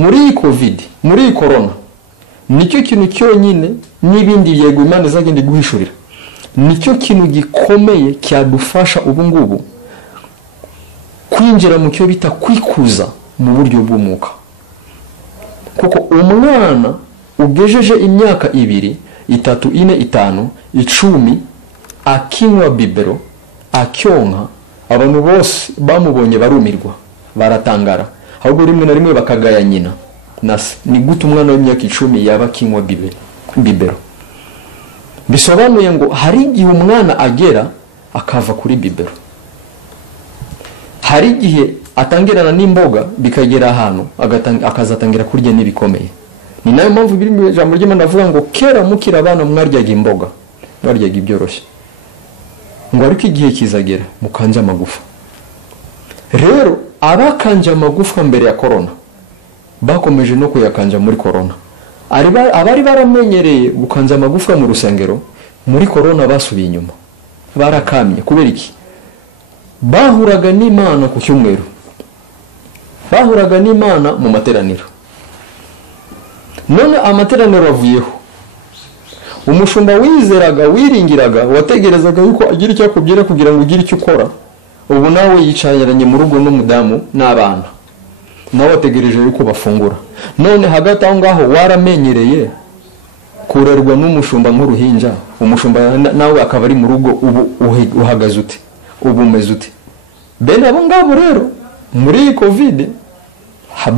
muri covid muri corona nicyo kintu cyonyine n'ibindi yego Imana izagenda guhishurira nicyo kintu gikomeye cyadufasha ubu ngubu kwinjira mu cyo bita kwikuza mu buryo bw'umwuka kuko umwana ugejeje imyaka 2 3 4 5 10 akinywa bibero akyonka abantu bose bamubonye barumirwa baratangara ahubwo rimwe na rimwe bakagaya nyina nase ni gute umwana w'imyaka 10 yaba kinywa bibero bisobanuye ngo hari igihe umwana agera akava kuri bibero hari igihe atangirana n'imboga bikagera ahantu akazatangira kurya n'ibikomeye ni nayo mpamvu biri mu ijambo ry'Imana avuga ngo kera mukira abana mwaryaga imboga mwaryaga ibyoroshye ngo ariko igihe kizagera mukanja amagufa rero abakanja amagufa mbere ya corona bakomeje no kuyakanja muri corona abari baramenyereye gukanja amagufa mu rusengero muri corona basubiye inyuma barakamye kubera iki bahuraga n'Imana ku cyumweru bahuraga n'Imana mu materaniro none amateraniro avuyeho umushumba wizeraga wiringiraga wategerezaga yuko agira icyo akubwira kugira ngo ugire icyo ukora ubu nawe yicayiranye mu rugo n'umudamu n'abana nawe wategereje yuko bafungura none hagati aho ngaho waramenyereye kurerwa n'umushumba nk'uruhinja umushumba nawe akaba ari mu rugo ubu uhagaze ute ubu umeze ute bene abo ngabo rero muri covid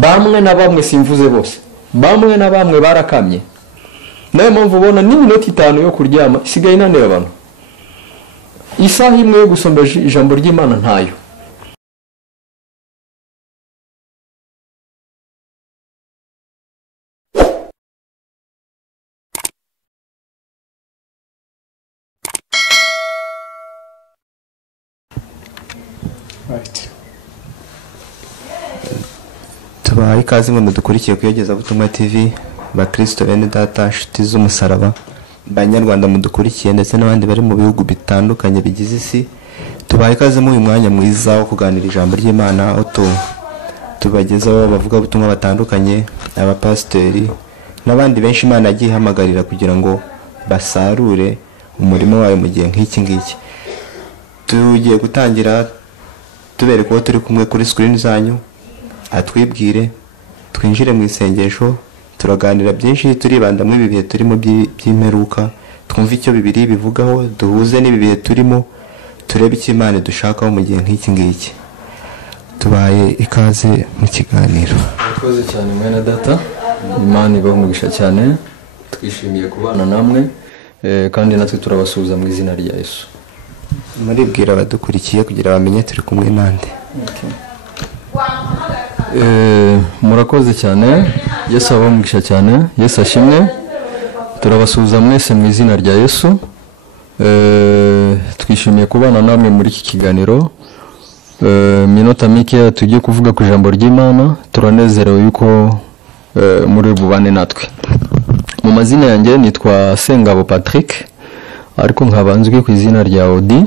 bamwe na bamwe simvuze bose bamwe na bamwe barakamye nayo mpamvu ubona n'iminota 5 yo kuryama isigaye inanira abantu isaha imwe yo gusomba ijambo ry'Imana ntayo tubaye ikaze ngo mudukurikiye kuyogeza butumwa TV bakristo bene data nshuti z'umusaraba banyarwanda mudukurikiye ndetse n'abandi bari mu bihugu bitandukanye bigize isi tubaye ikaze mu uyu mwanya mwiza wo kuganira ijambo ry'Imana aho tubagezaho bavuga butumwa batandukanye abapasiteri n'abandi benshi Imana yagiye ihamagarira kugira ngo basarure umurimo wayo mu gihe nk'iki ngiki tugiye gutangira tubereka ko turi kumwe kuri screen zanyu atwibwire twinjire mu isengesho turaganira byinshi turibanda mu bihe turimo by'imperuka twumva icyo bibiri bivugaho duhuze n'ibihe turimo turebe icyo Imana dushakaho mu gihe nk'iki ngiki tubaye ikaze mu kiganiro Murakoze cyane mwene data Imana ibamugisha cyane twishimiye kubana namwe kandi natwe turabasuhuza mu izina rya Yesu muribwira abadukurikiye kugira bamenye turi kumwe nande murakoze cyane Yesu abamugisha cyane Yesu ashimwe turabasuhuza mwese mu izina rya Yesu twishimiye kubana namwe muri iki kiganiro minota mike tugiye kuvuga ku ijambo ry'Imana turanezerewe yuko muri bubane natwe mu mazina yanjye nitwa Sengabo Patrick ariko nkabanzwe ku izina rya Odi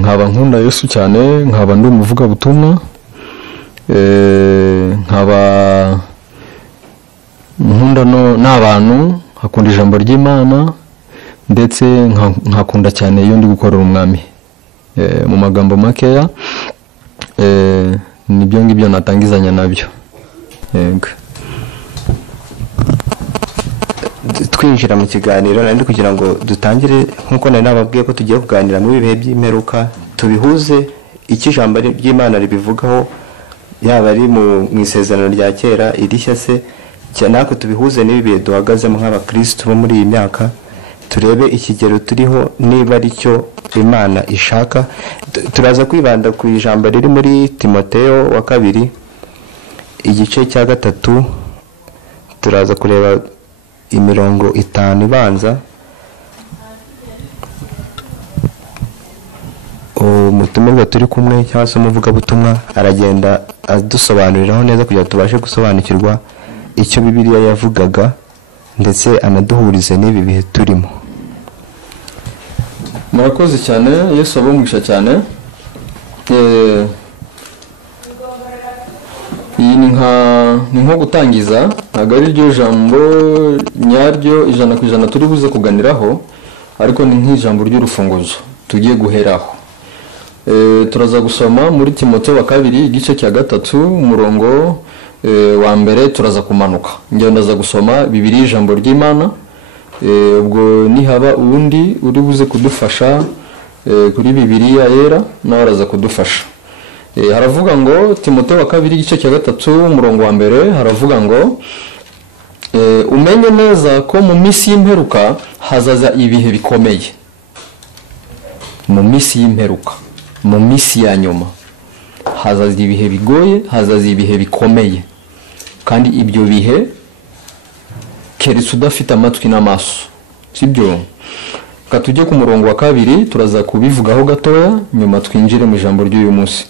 nkaba nkunda Yesu cyane nkaba ndi umuvuga butumwa nkaba nkunda n'abantu hakunda ijambo ry'Imana ndetse nkakunda cyane iyo ndi gukorera umwami mu magambo makeya nibyo ngibyo natangizanya nabyo yego twinjira mu kiganiro nandi kugira ngo dutangire nkuko nari nababwiye ko tugiye kuganira mu bihe by'imperuka tubihuze iki ijambo ry'Imana ribivugaho yaba ari mu isezerano rya kera irishya se nako tubihuze n'ibihe duhagazemo nk'abakristo bo muri iyi myaka turebe ikigero turiho niba ari cyo Imana ishaka turaza kwibanda ku ijambo riri muri Timoteyo wa 2 igice cya 3 turaza kureba imirongo 5 ibanza umutumirwa turi kumwe cyangwa se umuvuga butumwa aragenda adusobanuriraho neza kugira tubashe gusobanukirwa icyo Bibiliya yavugaga ndetse anaduhurize n'ibi bihe turimo murakoze cyane Yesu abamugisha cyane iyi ni nko gutangiza, ntabwo ari ryo jambo nyaryo 100% turi buze kuganiraho, ariko ni nk'ijambo ry'urufunguzo tugiye guheraho. Turaza gusoma muri Timote wa kabiri igice cya 3 umurongo wa mbere, turaza kumanuka ngenda za gusoma Bibiliya ijambo ry'Imana. Ubwo nihaba undi uri buze kudufasha kuri Bibiliya yera nawe araza kudufasha. Haravuga ngo Timote wa kabiri igice cya 3 umurongo wa mbere, haravuga ngo umenye neza ko mu minsi y'imperuka hazaza ibihe bikomeye. Mu minsi y'imperuka, mu minsi ya nyuma hazaza ibihe bigoye, hazaza ibihe bikomeye, kandi ibyo bihe keretse udafite amatwi n'amaso, sibyo? Katujye ku murongo wa kabiri, turaza kubivugaho gatoya nyuma twinjire mu ijambo ry'uyu munsi.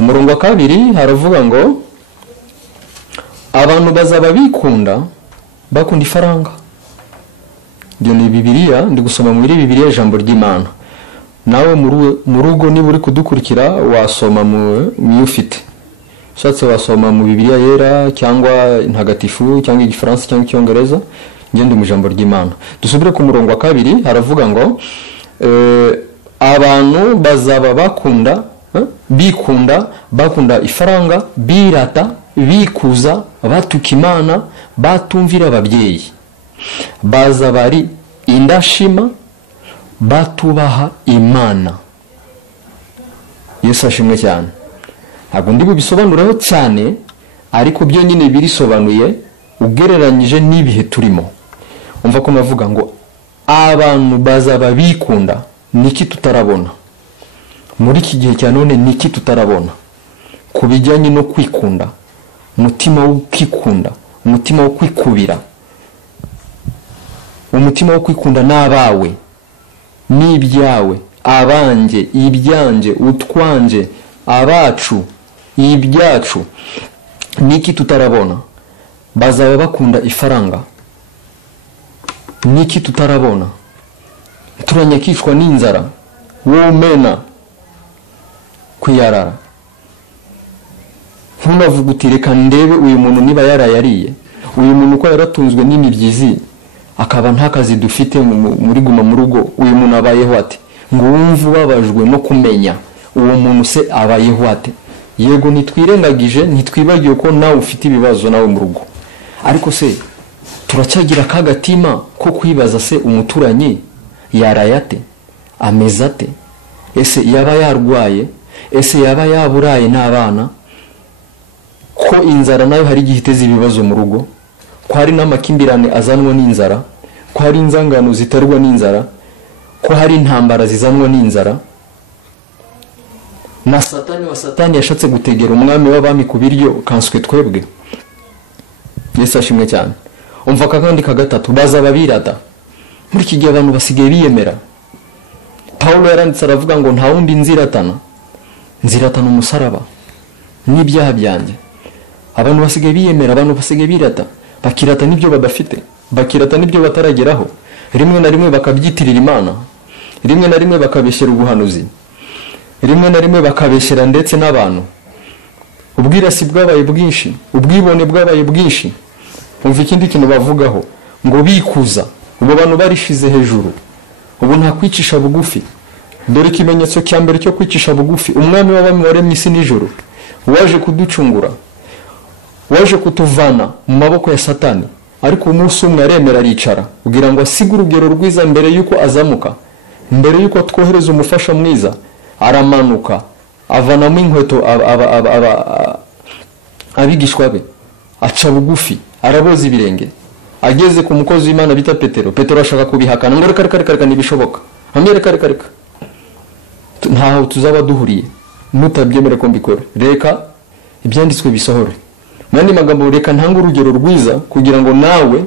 Umurongo wa kabiri haravuga ngo abantu bazaba bakunda ifaranga. Ibyo ni Bibiliya, ndi gusoma muri Bibiliya ijambo ry'Imana. Nawe mu rugo niba uri kudukurikira wasoma mu ufite, ushatse wasoma mu Bibiliya yera cyangwa ntagatifu cyangwa igifaransa cyangwa icyongereza, ngende mu ijambo ry'Imana. Dusubire ku murongo wa kabiri, haravuga ngo abantu bazaba bakunda ifaranga, birata, bikuza, batuka Imana, batumvira ababyeyi, bazaba ari indashima, batubaha Imana. Yesu ashimwe cyane. Ntabwo ndi bubisobanuraho cyane, ariko byo nyine birisobanuye ugereranyije n'ibihe turimo. Umva ko navuga ngo abantu bazaba bikunda, niki tutarabona muri iki gihe cya none? Niki tutarabona ku bijyanye no kwikunda, umutima wo kwikunda, umutima wo kwikubira, umutima wo kwikunda n'abawe n'ibyawe, abanjye, ibyanje, utwanje, abacu, ibyacu. Niki tutarabona? Bazaba bakunda ifaranga. Niki tutarabona? Turanyakishwa n'inzara, womena kwiyarara. Ntunavuga uti reka ndebe uyu muntu niba yarayariye, uyu muntu uko yaratunzwe n'imibyizi akaba nta kazi dufite muri guma mu rugo, uyu muntu abayeho ate? Ngo wumve ubabajwe no kumenya uwo muntu se abayeho ate. Yego nitwirengagije, nitwibagiye ko nawe ufite ibibazo nawe mu rugo, ariko se turacyagira kagatima ko kwibaza se umuturanyi yarayate, ameze ate, ese yaba yarwaye, ese yaba yaburaye n'abana, ko inzara nayo hari igihe iteza ibibazo mu rugo, ko hari n'amakimbirane azanwa n'inzara, ko hari inzangano ziterwa n'inzara, ko hari intambara zizanwa n'inzara. Na satani yashatse gutegera umwami w'abami ku biryo, kanswe twebwe. Yesu ashimwe cyane. Umva kandi ka gatatu, bazaba birata. Muri iki gihe abantu basigaye biyemera. Paulo yaranditse aravuga ngo nta wundi nziratana umusaraba n'ibyaha byanjye. Abantu basigaye biyemera, abantu basigaye birata, bakirata n'ibyo badafite, bakirata n'ibyo batarageraho. Rimwe na rimwe bakabyitirira Imana, rimwe na rimwe bakabeshyera ubuhanuzi, rimwe na rimwe bakabeshyera ndetse n'abantu. Ubwirasi bwabaye bwinshi, ubwibone bwabaye bwinshi. Umva ikindi kintu bavugaho ngo bikuza, ubu bantu barishize hejuru, ubu nta kwicisha bugufi. Dore ikimenyetso cya mbere cyo kwicisha bugufi, umwami w'abami waremye isi n'ijoro, waje kuducungura, waje kutuvana mu maboko ya Satani, ariko umunsi umwe aremera aricara kugira ngo asige urugero rwiza mbere yuko azamuka, mbere yuko twohereza umufasha mwiza. Aramanuka avanamo inkweto abigishwa be, aca bugufi, araboza ibirenge. Ageze ku mukozi w'Imana bita Petero ashaka kubihakana, ngo reka nibishoboka. Hamwe reka ntaho tuzaba duhuriye, mutabyemere ko mbikora, reka ibyanditswe bisohore. Mwandi magambo, reka ntanga urugero rwiza kugira ngo nawe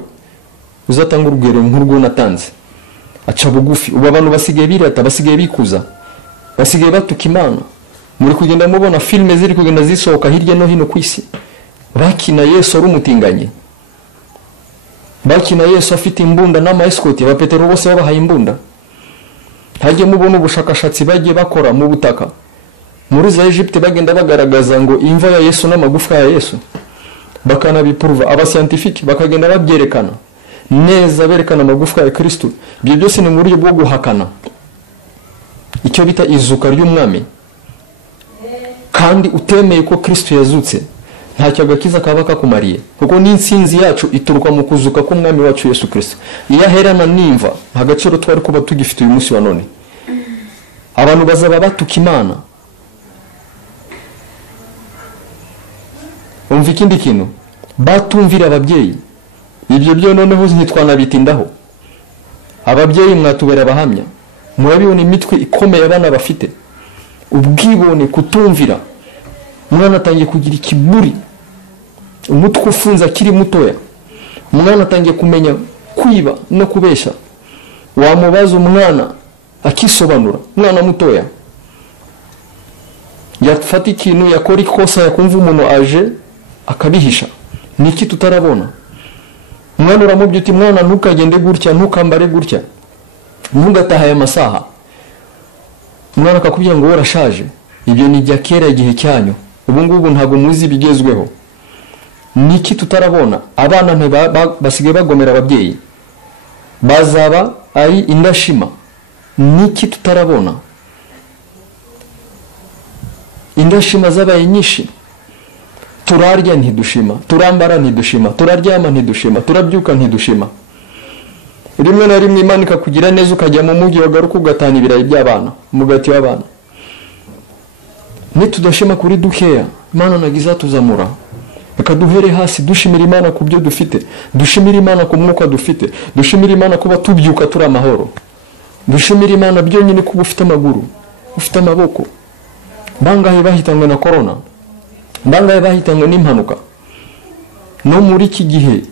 uzatanga urugero nk'urwo natanze. Aca bugufi. Ubu abantu basigaye birata, basigaye bikuza, basigaye batuka Imana. Muri kugenda mubona filime ziri kugenda zisohoka hirya no hino ku isi, bakina Yesu ari umutinganye, bakina Yesu afite imbunda n'amaeskoti, aba Petero bose babahaye imbunda. Hajye mubona ubushakashatsi bagiye bakora mu butaka, muri za Egypte bagenda bagaragaza ngo imva ya Yesu n'amagufwa ya Yesu, bakanabipuruva. Abascientifique bakagenda babyerekana neza, berekana amagufwa ya Kristo. Ibyo byose ni mu buryo bwo guhakana icyo bita izuka ry'umwami. Kandi utemeye ko Kristo yazutse, ntacyo agakiza kaba kakumariye, kuko n'insinzi yacu ituruka mu kuzuka k'umwami wacu Yesu Kristo. Iyo aherana n'imva, nta gaciro twari kuba tugifite uyu munsi wa none. Abantu bazaba batuka Imana. Umva ikindi kintu, batumvira ababyeyi. Ibyo byo noneho ntitwanabitindaho. Ababyeyi mwatubera abahamya, murabibona imitwe ikomeye abana bafite, ubwibone, kutumvira. Umwana atangiye kugira ikiburi, umutwe ufunze akiri mutoya. Umwana atangiye kumenya kwiba no kubesha. Wamubaza umwana akisobanura, umwana mutoya yafata ikintu, yakora ikosa, yakumva umuntu aje akabihisha. Niki tutarabona? Umwana uramubye uti mwana ntukagende gutya, ntukambare gutya, ntugatahaye amasaha. Umwana akakubwira ngo urashaje. Ibyo ni bya kera, igihe cyanyu. Ubu ngubu ntabwo muzi bigezweho. Niki tutarabona? Abana basigaye bagomera ababyeyi, bazaba ari indashima. Niki tutarabona? Indashima zabaye nyinshi. Turarya ntidushima, turambara ntidushima, turaryama ntidushima, turabyuka ntidushima. Rimwe na rimwe Imana ikakugira neza, ukajya mu mujyi wagaruka ugatana ibirayi by'abana, umugati w'abana. Nitudashima kuri dukeya, Imana nagiza tuzamura. Reka duhere hasi, dushimira Imana ku byo dufite, dushimira Imana ku mwuka dufite, dushimira Imana kuba tubyuka turi amahoro, dushimira Imana byonyine kuba ufite amaguru, ufite amaboko. Bangahe bahitanywe na corona, bangahe bahitanywe n'impanuka. No muri iki gihe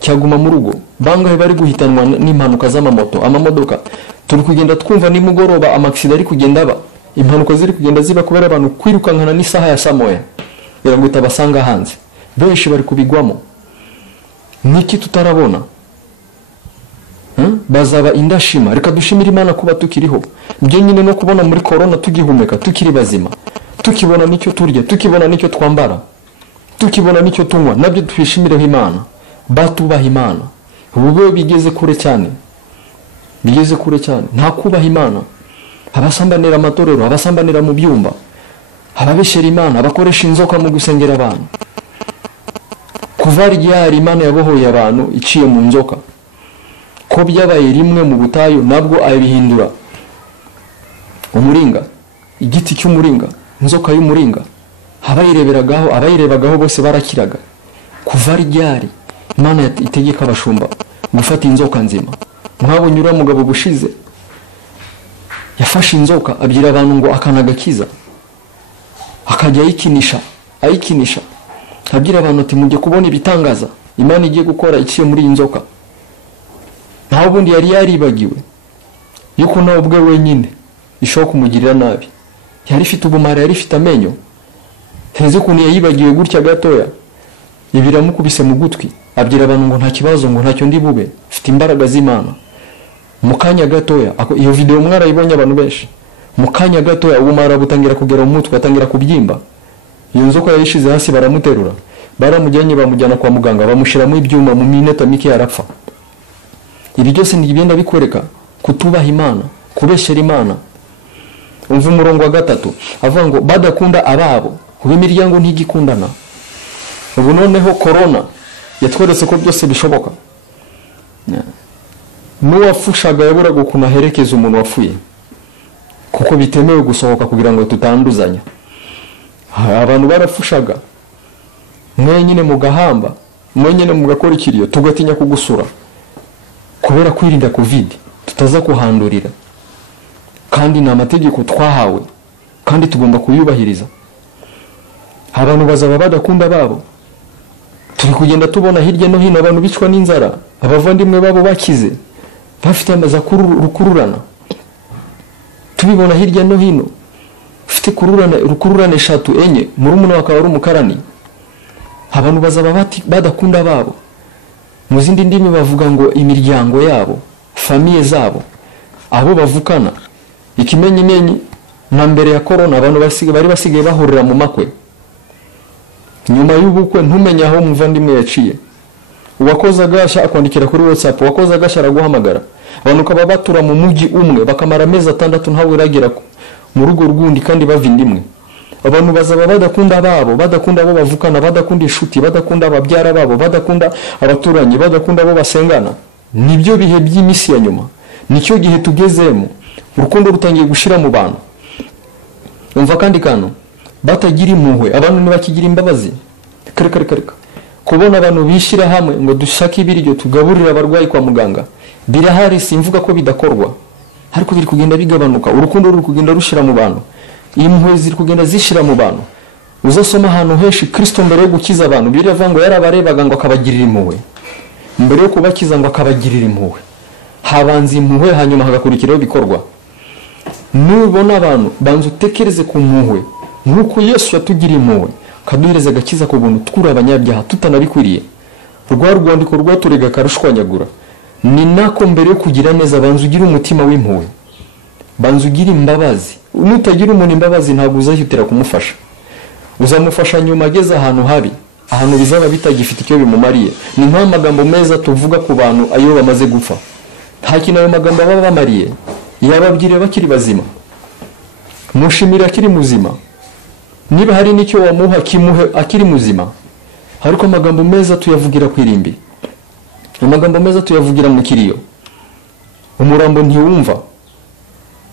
cyaguma mu rugo, bangahe bari guhitanwa n'impanuka z'amamoto, amamodoka. Turi kugenda twumva nimugoroba amaksida ari kugenda aba, impanuka ziri kugenda ziba kubera abantu kwirukankana n'isaha ya samoya kugira ngo itabasanga hanze. Benshi bari kubigwamo. Niki tutarabona? Bazaba indashima. Reka dushimira Imana kuba tukiriho. Byo nyine no kubona muri corona tugihumeka, tukiri bazima, tukibona nicyo turya, tukibona nicyo twambara, tukibona nicyo tunywa, nabyo twishimireho Imana. Batubaha Imana. Ubu bigeze kure cyane, bigeze kure cyane. Nta kubaha Imana. Abasambanira amatorero, abasambanira mu byumba, ababeshera Imana, abakoresha inzoka mu gusengera abantu. Kuva ryari Imana yabohoye abantu iciye mu nzoka? Ko byabaye rimwe mu butayu, nabwo ayibihindura umuringa, igiti cy'umuringa, inzoka y'umuringa. Abayirebagaho bose barakiraga. Kuva ryari Imana itegeka abashumba gufata inzoka nzima? Mwabonye uriya mugabo bushize yafashe inzoka abwira abantu ngo akanagakiza, akajya ayikinisha, abwira abantu ati mujye kubona ibitangaza Imana igiye gukora iciye muri iyi nzoka. Nta bundi yari yaribagiwe yuko nawe ubwe wenyine ishobora kumugirira nabi. Yari ifite ubumara, yari ifite amenyo, ntazi ukuntu yayibagiwe gutya gatoya. Ibiramukubise mu gutwi, abwira abantu ngo nta kibazo, ngo ntacyo ndi bube, mfite imbaraga z'Imana. Mu kanya gatoya, iyo video mwarayibonye abantu benshi, mu kanya gatoya ubumara butangira kugera mu mutwe, atangira kubyimba. Iyo nzoka yayishize hasi, baramuterura, baramujyanye bamujyana kwa muganga, bamushiramo ibyuma, mu minota mike yarapfa. Ibi byose nigenda bikwereka kutubaha Imana, kubeshera Imana. Umva umurongo wa 3 avuga ngo badakunda ababo, kuba imiryango ntigikundana. Ubu noneho corona yatweretse ko byose bishoboka. N'uwafushaga yaburaga ukuntu aherekeza umuntu wapfuye, kuko bitemewe gusohoka kugira ngo tutanduzanya. Abantu barafushaga, mwenyine mugahamba, mwenyine mugakora ikiriyo, tugatinya kugusura kubera kwirinda covid tutaza kuhandurira. Kandi na amategeko twahawe, kandi tugomba kuyubahiriza. Abantu bazaba badakunda babo. Turi kugenda tubona hirya no hino abantu bicwa n'inzara, abavandimwe babo bakize, bafite amaza rukururana. Tubibona hirya no hino, ufite rukururana 3 4, muri umuntu akaba ari umukarani. Abantu bazaba badakunda babo. Mu zindi ndimi bavuga ngo imiryango yabo, famiye zabo, abo bavukana, ikimenyimenyi na mbere ya corona abantu bari basigaye bahurira mu makwe, nyuma y'ubukwe ntumenye aho umuvandimwe yaciye, uwakoze agasha akwandikira kuri WhatsApp, uwakoze agasha araguhamagara, abantu kaba batura mu mugi umwe bakamara amezi 6 ntawe iragira mu rugo rwundi kandi bavindimwe. Abantu bazaba badakunda babo, badakunda abo bavukana, badakunda inshuti, badakunda ababyara babo, badakunda abaturanyi, badakunda abo basengana. Nibyo bihe by'imisi ya nyuma, nicyo gihe tugezemo, urukundo rutangiye gushira mu bantu. Umva kandi kano batagira impuhwe, abantu ntibakigira imbabazi. Kareka kubona abantu bishira hamwe ngo dushake ibiryo tugaburira abarwayi kwa muganga, birahari, simvuga ko bidakorwa, ariko biri kugenda bigabanuka, urukundo ruri kugenda rushira mu bantu, impuhwe ziri kugenda zishira mu bantu. Uzasoma ahantu henshi Kristo mbere yo gukiza abantu biravuga ngo yarabarebaga ngo akabagirira impuhwe, mbere yo kubakiza ngo akabagirira impuhwe, habanza impuhwe hanyuma hagakurikiraho bikorwa. Nubona abantu banza utekereze ku mpuhwe nkuko Yesu yatugiriye impuhwe, kaduhereza agakiza ku buntu twura abanyabyaha tutanabikwiriye. Rwa rwandiko rwaturega karushwanyagura, ni nako mbere yo kugira neza banza ugira umutima w'impuhwe, banza ugira imbabazi. Nutagira umuntu imbabazi ntabwo uzahitira kumufasha, uzamufasha nyuma ageze ahantu habi, ahantu bizaba bitagifite icyo bimumariye. Ni nta magambo meza tuvuga ku bantu ayo bamaze gupfa, nta kintu ayo magambo baba bamariye. Yababwiriye bakiri bazima, mushimira akiri muzima, niba hari n'icyo wamuha kimuhe akiri muzima. Ariko amagambo meza tuyavugira kwirimbi, amagambo meza tuyavugira mu kiriyo, umurambo ntiwumva.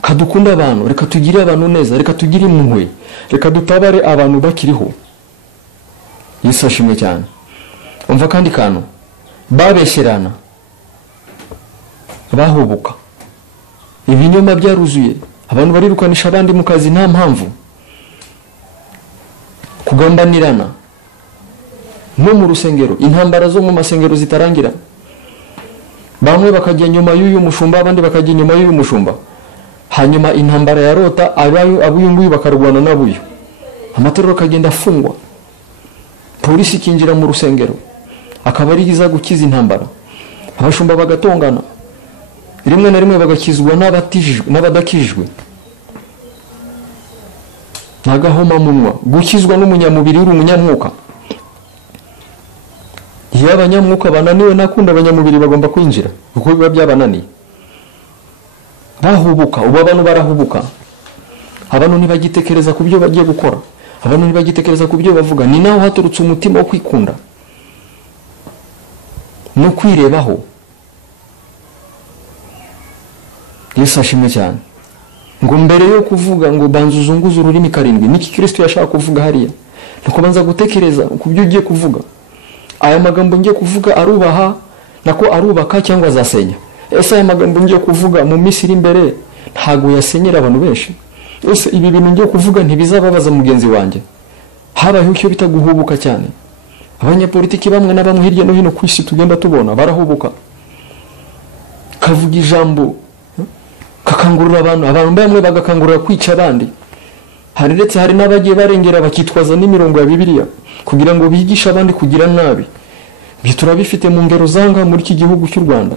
Kadukunda abantu, reka tugire abantu neza, reka tugire impuhwe, reka dutabare abantu bakiriho. Yesu ashimwe cyane. Umva kandi kano babesherana, bahubuka, ibinyoma byaruzuye, abantu barirukanisha abandi mu kazi nta mpamvu, kugambanirana no mu rusengero, intambara zo mu masengero zitarangira, bamwe bakajya nyuma y'uyu mushumba abandi bakajya nyuma y'uyu mushumba, hanyuma intambara ya rota abuyu nguyu bakarwana nabuyu, amatorero akagenda afungwa, polisi kinjira mu rusengero akaba ari iza gukiza intambara, abashumba bagatongana, rimwe na rimwe bagakizwa n'abadakijwe. Nagahoma munwa gukizwa n'umunyamubiri uri umunyamwuka. Iyo abanyamwuka bananiwe nakunda abanyamubiri bagomba kwinjira kuko biba byabananiye. Bahubuka, ubu abantu barahubuka, abantu ntibagitekereza ku byo bagiye gukora, abantu ntibagitekereza ku byo bavuga. Ni naho haturutse umutima wo kwikunda no kwirebaho. Yesu ashimwe cyane. Ngo mbere yo kuvuga ngo banza uzunguze ururimi karindwi, niki Kristo yashaka kuvuga hariya? Nuko banza gutekereza ku byo ugiye kuvuga. Aya magambo ngiye kuvuga arubaha nako arubaka cyangwa azasenya? Ese aya magambo ngiye kuvuga mu Misiri imbere ntago yasenyera abantu benshi? Ese ibi bintu ngiye kuvuga ntibizababaza mugenzi wanjye? Habayeho icyo bita guhubuka cyane. Abanyapolitiki bamwe na bamwe hirya no hino ku isi tugenda tubona barahubuka, kavuga ijambo kakangurura abantu bamwe bagakangurira kwica abandi. Hari n'abagiye barengera bakitwaza n'imirongo ya Bibiliya kugira ngo bigishe abandi kugira nabi. Biturabifite mu ngero zanga muri iki gihugu cy'u Rwanda.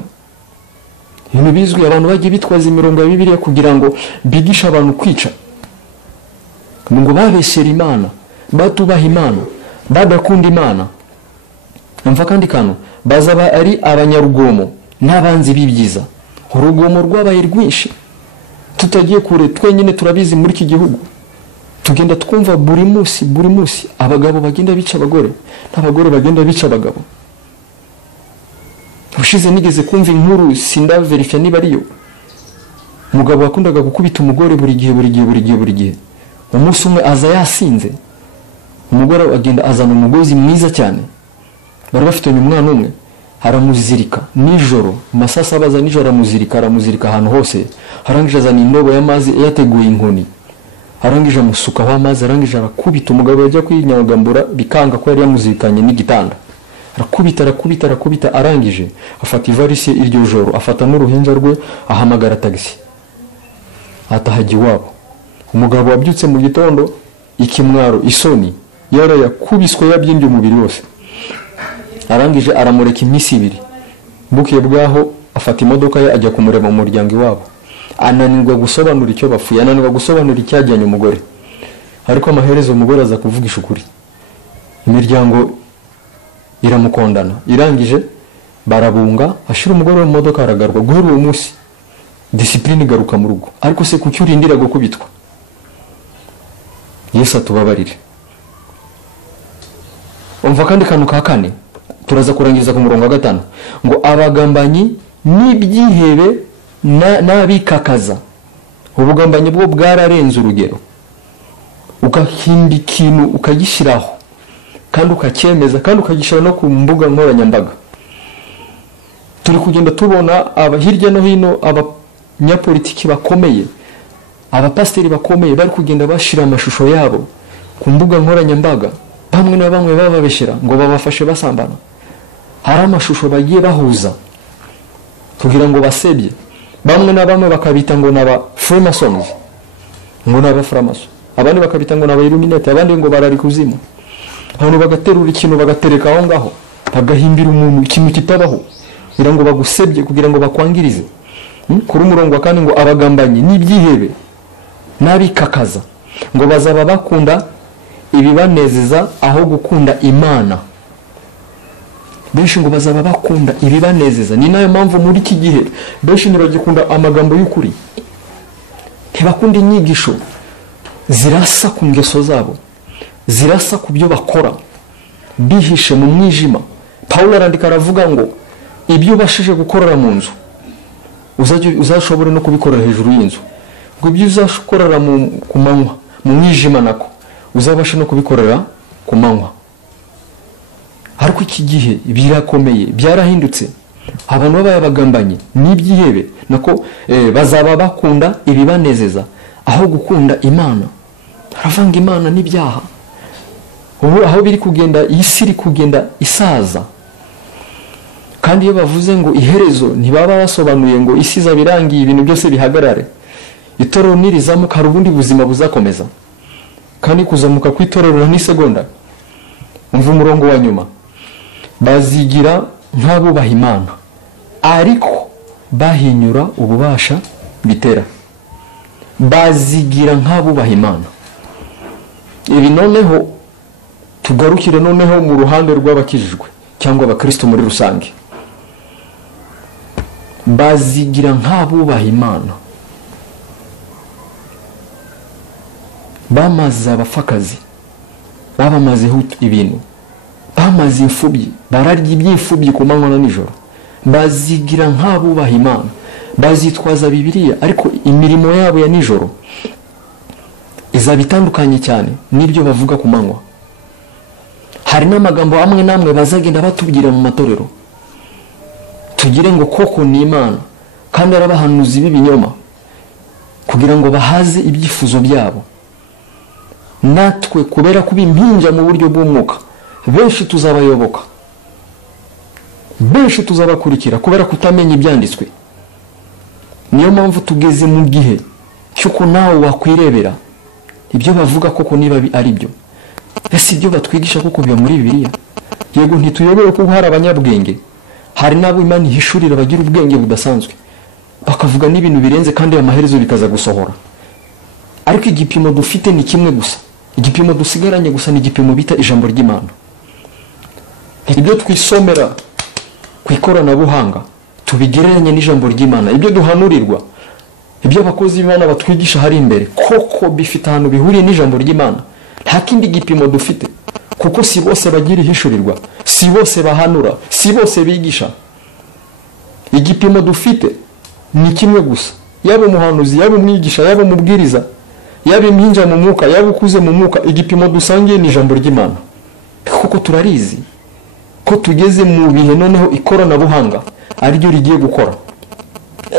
Ibintu bizwi, abantu bagiye bitwaza imirongo ya Bibiliya kugira ngo bigishe abantu kwica, ngo babeshyera Imana, batubaha Imana, badakunda Imana. Umva kandi kano bazaba ari abanyarugomo n'abanzi b'ibyiza. Urugomo rwabaye rwinshi, tutagiye kure twenyine turabizi muri iki gihugu. Tugenda twumva buri munsi abagabo bagenda bica abagore n'abagore bagenda bica abagabo. Ushize nigeze kumva inkuru sinda verifya niba ariyo, umugabo wakundaga gukubita umugore buri gihe. Umunsi umwe aza yasinze, umugore agenda azana umugozi mwiza cyane, bari bafitanye umwana umwe, aramuzirika nijoro, masasa abaza nijoro aramuzirika ahantu hose, arangije azana indobo y'amazi yateguye inkoni, arangije amusukaho amazi, arangije arakubita umugabo yajya kwinyagambura bikanga ko yari yamuzirikanye n'igitanda. Arakubita, arangije afata ivarisi iryo joro, afata n'uruhinja rwe, ahamagara tagisi, atahajya iwabo. Umugabo wabyutse mu gitondo ikimwaro, isoni, yakubiswe yabyimbye umubiri wose. Arangije aramureka iminsi 2, bukiye bwaho afata imodoka ye ajya kumureba mu muryango iwabo. ananirwa gusobanura icyo bapfuye, ananirwa gusobanura icyajyanye umugore, ariko amaherezo umugore aza kuvugisha ukuri, imiryango iramukondana, irangije barabunga, ashira umugore mu modoka aragarwa. Guhera uwo munsi discipline igaruka mu rugo. Ariko se kuki urindira gukubitwa? Yesu atubabarire. Umva kandi kantu ka kane turaza kurangiza ku murongo wa 5 ngo abagambanyi n'ibyihebe n'abikakaza. Ubugambanyi bwo bwararenze urugero, ugahimba ikintu ukagishyiraho kandi ukacyemeza kandi ukagishyira no ku mbuga nkoranyambaga. Turi kugenda tubona hirya no hino abanyapolitiki bakomeye, abapasiteri bakomeye bari kugenda bashira amashusho yabo ku mbuga nkoranyambaga, bamwe na bamwe bababeshera ngo babafashe basambana. Hari amashusho bagiye bahuza kugira ngo basebye, bamwe na bamwe bakabita ngo naba Freemasons, ngo naba Freemason, abandi bakabita ngo naba Illuminati, abandi ngo barari kuzimu. Abantu bagaterura ikintu bagatereka aho ngaho, bagahimbira umuntu ikintu kitabaho kugira ngo bagusebye, kugira ngo bakwangirize. Kuri umurongo wa 4 ngo abagambanyi n'ibyihebe n'abikakaza ngo bazaba bakunda ibibanezeza aho gukunda Imana. Benshi ngo bazaba bakunda ibibanezeza. Ni nayo mpamvu muri iki gihe benshi ntibagikunda amagambo y'ukuri, ntibakunda inyigisho zirasa ku ngeso zabo, zirasa ku byo bakora, bihishe mu mwijima. Paulo arandika aravuga ngo ibyo ubashije gukorera mu nzu uzashobora no kubikorera hejuru y'inzu, ngo ibyo uzakorera ku manywa mu mwijima nako uzabasha no kubikorera ku manywa. Ariko iki gihe birakomeye, byarahindutse. Abantu babaye abagambanyi n'ibyihebe nako bazaba bakunda ibibanezeza aho gukunda Imana. Aravanga Imana n'ibyaha. Ubu aho biri kugenda, isi iri kugenda isaza. Kandi iyo bavuze ngo iherezo ntibaba basobanuye ngo isi zabirangiye ibintu byose bihagarare. Itorero nirizamuka hari ubundi buzima buzakomeza. Kandi kuzamuka kw'itorero ni segonda. Umva umurongo wa nyuma. Bazigira nk'abubaha Imana ariko bahinyura ububasha bitera. Bazigira nk'abubaha Imana. Ibi noneho tugarukire noneho mu ruhande rw'abakijijwe cyangwa abakristo muri rusange. Bazigira nk'abubaha Imana, bamaze abapfakazi, babamazeho ibintu, bamaze imfubyi, bararya iby'imfubyi ku manywa na nijoro. Bazigira nk'abubaha Imana, bazitwaza Bibiliya, ariko imirimo yabo ya nijoro izaba itandukanye cyane n'ibyo bavuga ku manywa. Hari n'amagambo amwe namwe bazagenda batubwira mu matorero, tugire ngo koko ni Imana, kandi arabahanuzi b'ibinyoma kugira ngo bahaze ibyifuzo byabo. Natwe kubera kuba impinja mu buryo bw'umwuka, benshi tuzabayoboka, benshi tuzabakurikira kubera kutamenya ibyanditswe. Niyo mpamvu tugeze mu gihe cyuko nawe wakwirebera ibyo bavuga koko niba ari byo. Ese ibyo batwigisha koko biba muri Bibiliya? Yego ntituyobewe ko hari abanyabwenge, hari nabo Imana ihishurira bagira ubwenge budasanzwe, bakavuga n'ibintu birenze kandi amaherezo bikaza gusohora. Ariko igipimo dufite ni kimwe gusa, igipimo dusigaranye gusa ni igipimo bita ijambo ry'Imana. Ibyo twisomera ku ikoranabuhanga tubigereranye n'ijambo ry'Imana, ibyo duhanurirwa, ibyo abakozi b'Imana batwigisha hari imbere koko bifite ahantu bihuriye n'ijambo ry'Imana. Nta kindi gipimo dufite, kuko si bose bagira ihishurirwa, si bose bahanura, si bose bigisha. Igipimo dufite ni kimwe gusa, yaba umuhanuzi, yaba umwigisha, yaba umubwiriza, yaba impinja mu mwuka, yaba ukuze mu mwuka, igipimo dusangiye ni ijambo ry'Imana. Kuko turarizi ko tugeze mu bihe noneho ikoranabuhanga ariryo rigiye gukora.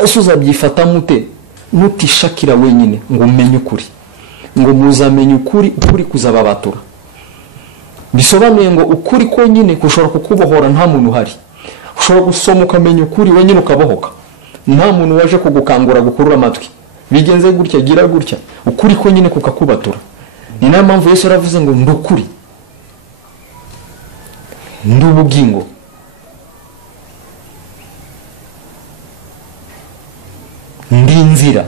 Ese uzabyifata mute nutishakira wenyine ngo umenye ukuri, ngo muzamenye ukuri, ukuri kuzababatura? Bisobanuye ngo ukuri konyine kushobora kukubohora nta muntu uhari. Ushobora gusoma ukamenya ukuri wenyine ukabohoka, nta muntu waje kugukangura gukurura amatwi. Bigenze gutya, gira gutya, ukuri konyine kukakubatura. Ni nayo mpamvu Yesu yaravuze ngo ndukuri, ndubugingo. Ndi inzira.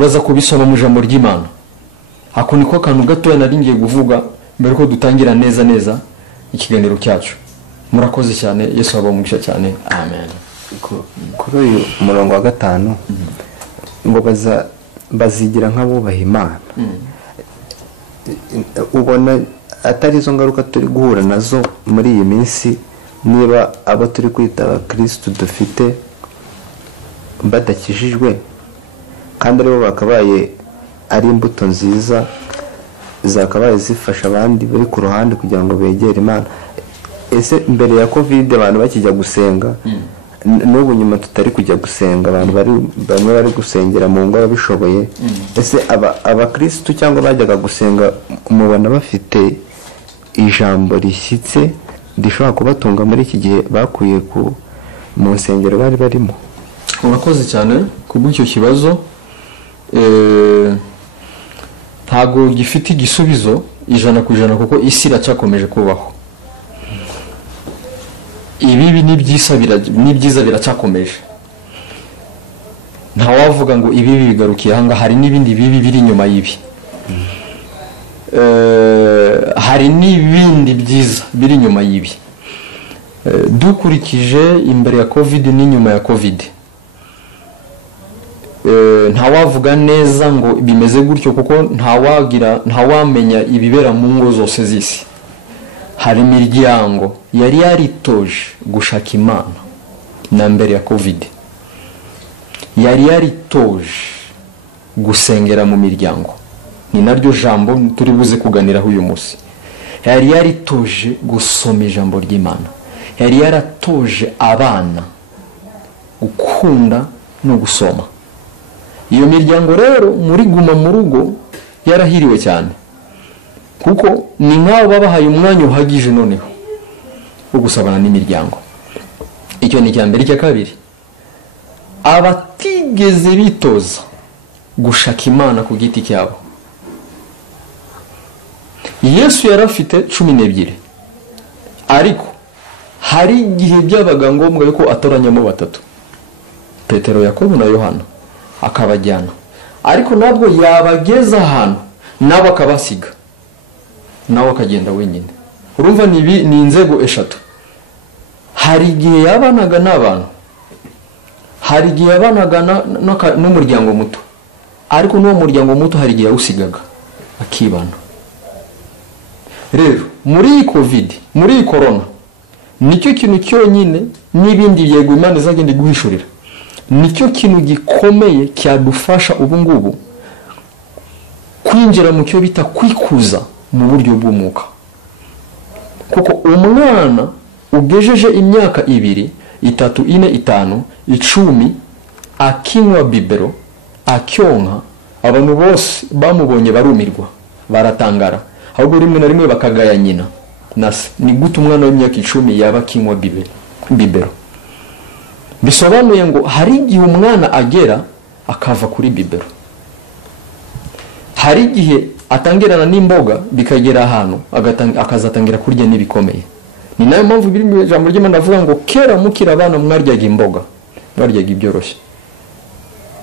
turaza kubisoma mu ijambo ry'Imana. Ako niko kantu gatoya nari ngiye kuvuga mbere ko dutangira neza ikiganiro cyacu. Murakoze cyane, Yesu abamugisha cyane. Amen. Kuri uyu murongo wa 5 ngo bazigira nk'abubaha Imana. Ubona atari izo ngaruka turi guhura nazo muri iyi minsi, niba abo turi kwita abakristo dufite badakijijwe kandi aribo bakabaye ari imbuto nziza zakabaye zifasha abandi bari ku ruhande kugira ngo begere Imana. Ese mbere ya covid abantu bakijya gusenga, n'ubu nyuma tutari kujya gusenga, abantu bamwe bari gusengera mu ngo babishoboye, ese abakristo cyangwa bajyaga gusenga mubona bafite ijambo rishyitse rishobora kubatunga muri iki gihe bakuye mu nsengero bari barimo? Murakoze cyane kubw'icyo kibazo. Ntago gifite igisubizo 100% kuko isi iracyakomeje kubaho. Ibibi n'ibyiza biracyakomeje. Nta wavuga ngo ibibi bigarukiye hanga, hari n'ibindi bibi biri inyuma y'ibi. Hari n'ibindi byiza biri inyuma y'ibi. Dukurikije imbere ya covid n'inyuma ya covid, nta wavuga neza ngo bimeze gutyo kuko nta wamenya ibibera mu ngo zose z'isi. Hari imiryango yari yaritoje gushaka Imana na mbere ya covid, yari yaritoje gusengera mu miryango, ni naryo jambo turi buze kuganiraho uyu munsi. Yari yaritoje gusoma ijambo ry'Imana, yari yaratoje abana gukunda no gusoma. Iyo miryango rero muri guma mu rugo yarahiriwe cyane, kuko ni nk'aho babahaye umwanya uhagije noneho wo gusabana n'imiryango. Icyo ni cyambere. Icya kabiri, abatigeze bitoza gushaka Imana ku giti cyabo. Yesu yarafite 12, ariko hari igihe byabaga ngombwa yuko atoranyamo 3, Petero, Yakobo na Yohana, akabajyana. Ariko nabwo yabageza ahantu nabo akabasiga, nawe akagenda wenyine. Urumva ni inzego eshatu. Hari igihe yabanaga n'abantu, hari igihe yabanaga n'umuryango muto, ariko n'uwo muryango muto hari igihe yawusigaga akibana. Rero muri covid, muri corona, nicyo kintu cyonyine n'ibindi yego Imana izagenda guhishurira, nicyo kintu gikomeye cyadufasha ubu ngubu kwinjira mu cyo bita kwikuza mu buryo bw'umwuka. Kuko umwana ugejeje imyaka 2, 3, 4, 5, 10 akinywa bibero, akyonka, abantu bose bamubonye barumirwa, baratangara, ahubwo rimwe na rimwe bakagaya nyina. Nase ni gute umwana w'imyaka 10 yaba akinywa bibero? Bisobanuye ngo hari igihe umwana agera akava kuri bibero, hari igihe atangirana n'imboga bikagera ahantu akazatangira kurya n'ibikomeye. Ni nayo mpamvu biri mu ijambo ry'Imana avuga ngo kera mukira abana mwaryaga imboga, mwaryaga ibyoroshye,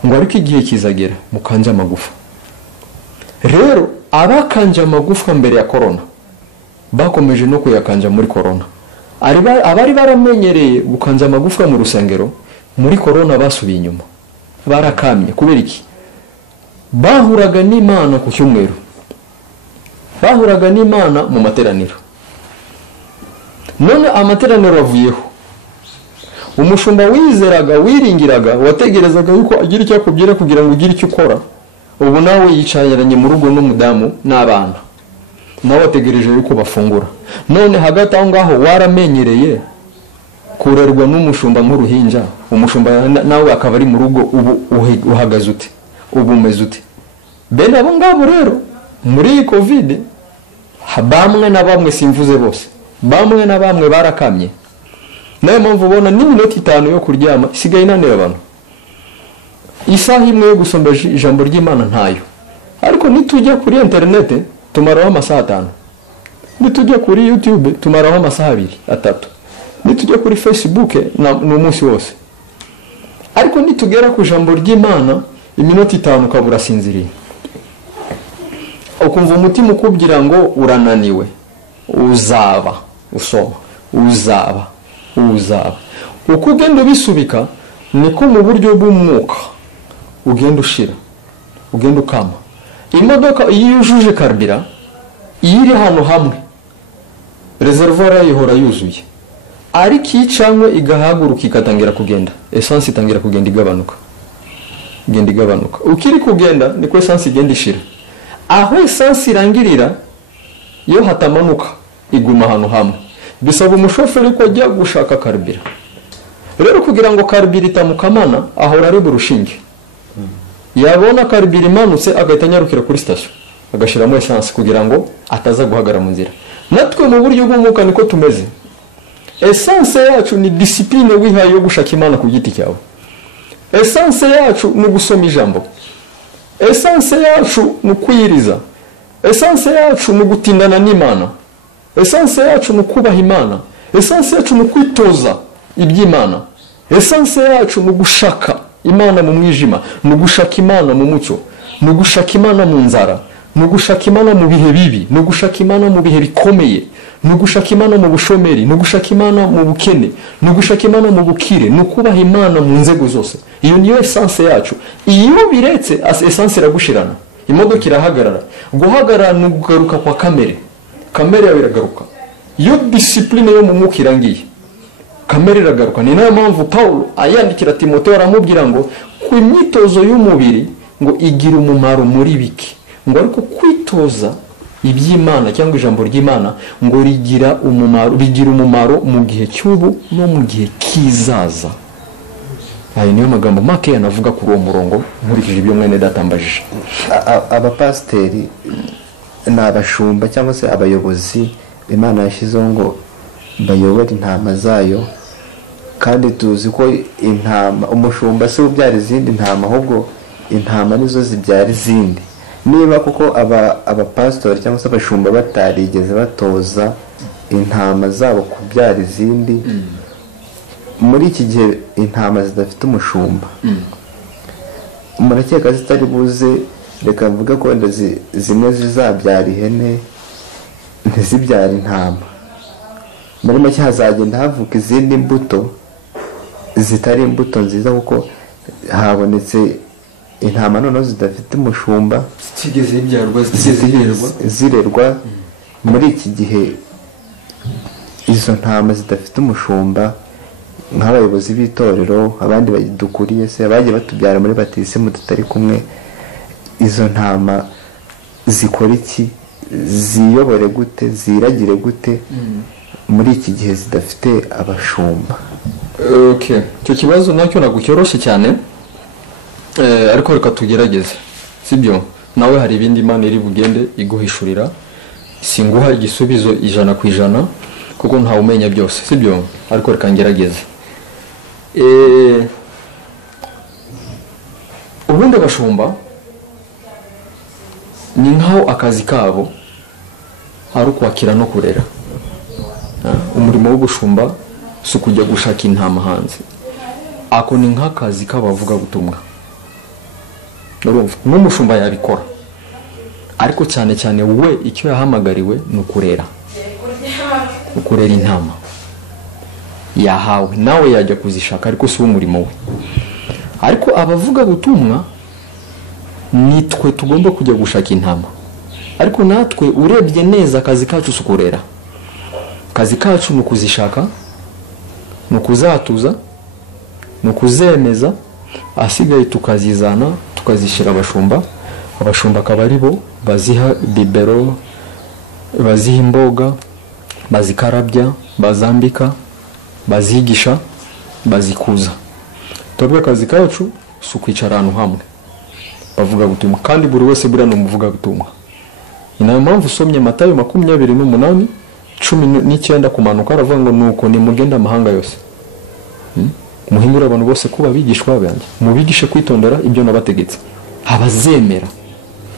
ngo ariko igihe kizagera mukanje amagufa. Rero abakanje amagufa mbere ya corona bakomeje no kuyakanja muri corona. Abari baramenyereye gukanja amagufa mu rusengero, muri corona basubiye inyuma, barakamye. Kubera iki? Bahuraga n'Imana ku cyumweru, bahuraga n'Imana mu materaniro. None amateraniro avuyeho, umushumba wizeraga, wiringiraga, wategerezaga yuko agira icyo akubwira kugira ngo ugire icyo ukora, ubu nawe yicayiranye mu rugo n'umudamu n'abana, nawe wategereje yuko bafungura. None hagati aho ngaho waramenyereye kurerwa n'umushumba nk'uruhinja, umushumba nawe akaba ari mu rugo, ubu uhagaze ute? Ubu umeze ute? Bene abo ngabo rero muri covid, bamwe na bamwe, simvuze bose, bamwe na bamwe barakamye. Nayo mpamvu ubona n'iminota 5 yo kuryama isigaye inanira abantu, isaha imwe yo gusoma ijambo ry'Imana ntayo. Ariko nitujya kuri internet tumaraho amasaha 5, nitujya kuri YouTube tumaraho amasaha 2, 3, nitujya kuri Facebook n'umunsi wose. Ariko nitugera ku ijambo ry'Imana iminota 5 ukaba urasinziriye, ukumva umutima ukubwira ngo urananiwe, uzaba usoma, uzaba uko ugenda ubisubika niko mu buryo bw'umwuka ugenda ushira, ugenda ukama. Imodoka iyo yujuje karibira, iyo iri hano hamwe reservoir ihora yuzuye, ariko icamwe igahaguruka ikatangira kugenda, essence itangira kugenda igabanuka, ukiri kugenda niko essence igenda ishira. Aho essence irangirira iyo hatamanuka iguma hano hamwe, bisaba umushoferi ko ajya gushaka karibira. Rero kugira ngo karibira itamukamana ahora ari burushinge, yabona karibira imanutse agahita nyarukira kuri station agashiramo essence kugira ngo ataza guhagara mu nzira. Natwe mu buryo bw'umwuka niko tumeze. Essence yacu ni discipline wihaye yo gushaka Imana ku giti cyawe. Essence yacu ni gusoma ijambo. Essence yacu ni kwiyiriza. Essence yacu ni gutindana n'Imana. Essence yacu ni kubaha Imana. Essence yacu ni kwitoza iby'Imana. Essence yacu ni gushaka Imana mu mwijima, ni gushaka Imana mu mucyo, ni gushaka Imana mu nzara, ni gushaka Imana mu bihe bibi, ni gushaka Imana mu bihe bikomeye, ni gushaka Imana mu bushomeri, ni gushaka Imana mu bukene, ni gushaka Imana mu bukire, ni kubaha Imana mu nzego zose. Iyo niyo essence yacu. Iyo biretse essence iragushirana, imodoka irahagarara. Guhagarara ni kugaruka kwa kamere yawe iragaruka. Iyo discipline yo mu mwuka irangiye, kamere iragaruka. Ni nayo mpamvu Paulo ayandikira Timotheo aramubwira ngo ku imyitozo y'umubiri ngo igira umumaro muri biki, ngo ariko kwitoza iby'Imana cyangwa ijambo ry'Imana ngo rigira umumaro mu gihe cy'ubu no mu gihe kizaza. Ayo niyo magambo make yanavuga kuri uwo murongo nkurikije ibyo mwene datambajije. Abapasiteri n'abashumba cyangwa se abayobozi Imana yashyizeho ngo bayobora intama zayo, kandi tuzi ko intama, umushumba se ubyara izindi ntama, ahubwo intama nizo zibyara izindi. Niba kuko abapasitori cyangwa se abashumba batarigeze batoza intama zabo kubyara izindi, muri iki gihe intama zidafite umushumba, murakeka zitari buze, reka mvuga ko wenda zimwe zizabyara ihene ntizibyara intama. Muri make hazagenda havuka izindi mbuto zitari imbuto nziza, kuko habonetse intama noneho zidafite umushumba, zirerwa. Muri iki gihe izo ntama zidafite umushumba, nk'abayobozi b'itorero, abandi badukuriye se, abagiye batubyara muri batisimu tutari kumwe, izo ntama zikora iki? Ziyobore gute? Ziragire gute muri iki gihe zidafite abashumba? Okay, icyo kibazo nacyo nagucyoroshye cyane, ariko reka tugerageze, sibyo? Nawe hari ibindi Imana iri bugende iguhishurira, singuha igisubizo 100% kuko ntawe umenya byose, sibyo? Ariko reka ngerageze. Ubundi abashumba ni nkaho akazi kabo ari ukwakira no kurera. Umurimo w'ubushumba si ukujya gushaka intama hanze, ako ni nk'akazi k'abavuga butumwa. N'umushumba yabikora, ariko cyane cyane we icyo yahamagariwe ni ukurera, intama yahawe, nawe yajya kuzishaka ariko si umurimo we. Ariko abavuga butumwa nitwe tugomba kujya gushaka intama, ariko natwe urebye neza akazi kacu si ukurera. Akazi kacu ni ukuzishaka, ni ukuzatuza, ni ukuzemeza, asigaye tukazizana tukazishyira abashumba. Abashumba akaba ari bo baziha bibero, baziha imboga, bazikarabya, bazambika, bazigisha, bazikuza. Twebwe akazi kacu si ukwicara ahantu hamwe bavuga butumwa, kandi buri wese buriya ni umuvuga butumwa. Ni nayo mpamvu usomye Matayo 28:19 kumanuka aravuga ngo nuko nimugenda amahanga yose, muhindura abantu bose kuba bigishwa banjye, mubigishe kwitondera ibyo nabategetse. Abazemera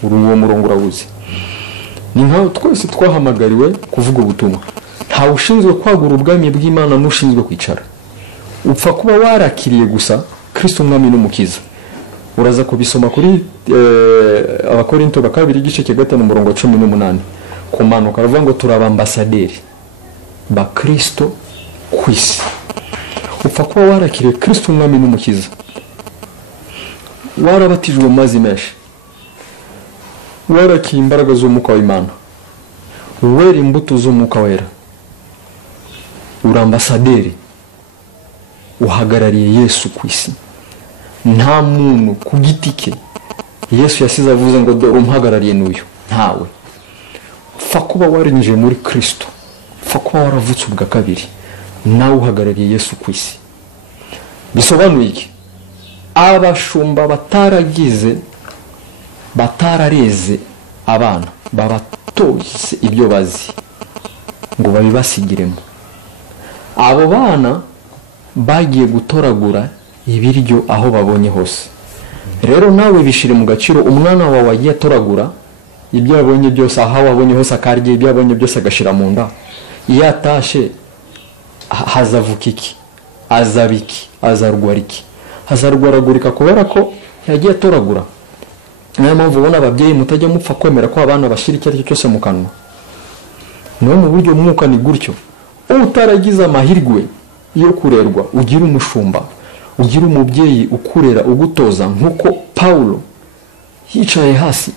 uwo murongo urawuzi. Ni nkaho twese twahamagariwe kuvuga ubutumwa. Ntawe ushinzwe kwagura ubwami bw'Imana n'ushinzwe kwicara. Upfa kuba warakiriye gusa Kristo umwami n'umukiza, uraza kubisoma kuri abakorinto bakabiri igice cya 5:18 kumanuka aravuga ngo turabambasaderi ba Kristo kwisi. Upfa kuba warakiriye Kristo umwami n'umukiza, warabatijwe mu mazi menshi, warakiye imbaraga z'umwuka w'Imana, wera imbuto z'umwuka wera, uri ambasaderi, uhagarariye Yesu ku isi. Nta muntu ku giti ke Yesu yasize avuze ngo dore umuhagarariye n'uyu, ntawe. Upfa kuba warinjiye muri Kristo, upfa kuba waravutse ubwa kabiri, nawe uhagarariye Yesu ku isi. Bisobanuye iki? Abashumba batarareze abana babatoze ibyo bazi ngo babibasigiremo. Abo bana bagiye gutoragura ibiryo aho babonye hose. Rero nawe bishire mu gaciro umwana wawe agiye atoragura ibyo yabonye byose, aho wabonye hose akarya ibyo yabonye byose agashira mu nda. Iyo atashe hazavuka iki? Azabiki? Azarwara iki? Hazarwaragurika kubera ko yagiye atoragura. Niyo mpamvu ubona ababyeyi mutajya mupfa kwemera ko abana bashira icyo ari cyo cyose mu kanwa. No mu buryo mwuka ni gutyo. Utaragize amahirwe yo kurerwa, ugira umushumba, ugira umubyeyi ukurera ugutoza, nkuko Paulo yicaye hasi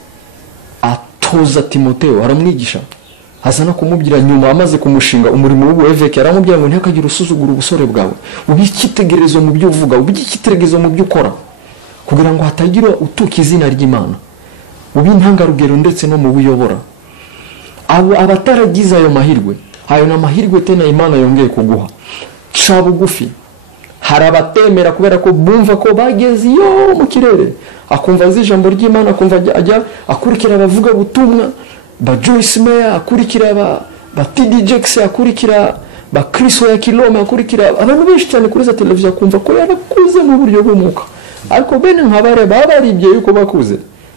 atoza Timotheo, aramwigisha, azana kumubwira nyuma amaze kumushinga umurimo w'ubuveke, aramubwira ngo ntihakagire usuzugura ubusore bwawe, ubikitegerezo mu byo uvuga, ubikitegerezo mu byo ukora, kugira ngo hatagira utuka izina ry'Imana, ubintangarugero ndetse no mu buyobora. Abo abataragize ayo mahirwe, ayo na mahirwe tena Imana yongeye kuguha. Ca bugufi. Hari abatemera kubera ko bumva ko bageze yo mu kirere, akumva ijambo ry'Imana, akumva ajya akurikira abavuga butumwa ba Joyce Meyer, akurikira ba TD Jakes, akurikira ba Chris ya Kilome, akurikira abantu benshi cyane kuri za televiziyo, akumva ko yarakuze mu buryo bw'umwuka. Ariko bene nk'abare babaribye yuko bakuze,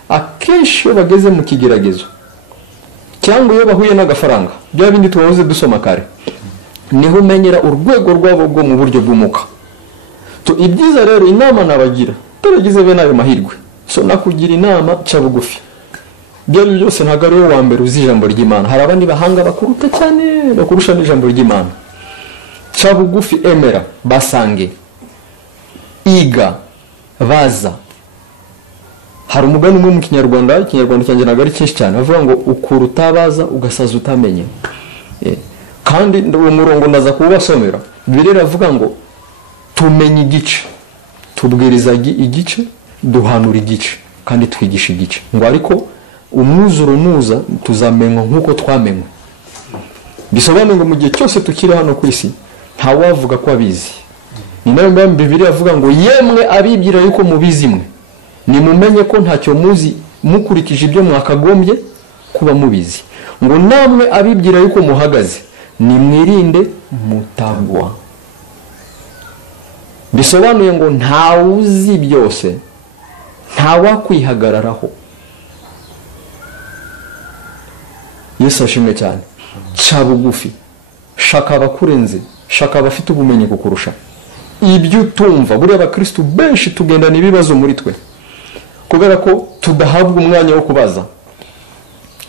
akenshi iyo bageze mu kigeragezo cyangwa iyo bahuye n'agafaranga, bya bindi tubahoze dusoma kare, niho umenyera urwego rwabo rwo mu buryo bw'umwuka. Ibyiza rero inama nabagira, turagize bene ayo mahirwe, so nakugira inama ca bugufi. Byo byose ntago ari wa mbere uzi ijambo ry'Imana, hari abandi bahanga bakuruta cyane bakurusha n'ijambo ry'Imana. Ca bugufi, emera, basange, iga, baza. Hari umugani umwe mu Kinyarwanda, Ikinyarwanda cyanjye ntago ari cyinshi cyane, bavuga ngo ukura utabaza ugasaza utamenye. Kandi uwo murongo ndaza kubasomera. Bibiliya iravuga ngo tumenye igice, tubwiriza igice, duhanura igice, kandi twigisha igice. Ngo ariko umwuzuro nuza tuzamenywa nk'uko twamenywe. Bisobanuye ngo mu gihe cyose tukiri hano ku isi nta wavuga ko abizi. Ni nayo mpamvu Bibiliya ivuga ngo yemwe abibwira yuko mubizi mwe, nimumenye ko ntacyo muzi mukurikije ibyo mwakagombye kuba mubizi. Ngo namwe abibwira yuko muhagaze, nimwirinde mutagwa. Bisobanuye ngo nta uzi byose, nta wakwihagararaho. Yesu ashimwe cyane. Ca bugufi, shaka abakurenze, shaka abafite ubumenyi kukurusha. Ibyo utumva, buriya abakristo benshi tugendana ibibazo muri twe kubera ko tudahabwa umwanya wo kubaza.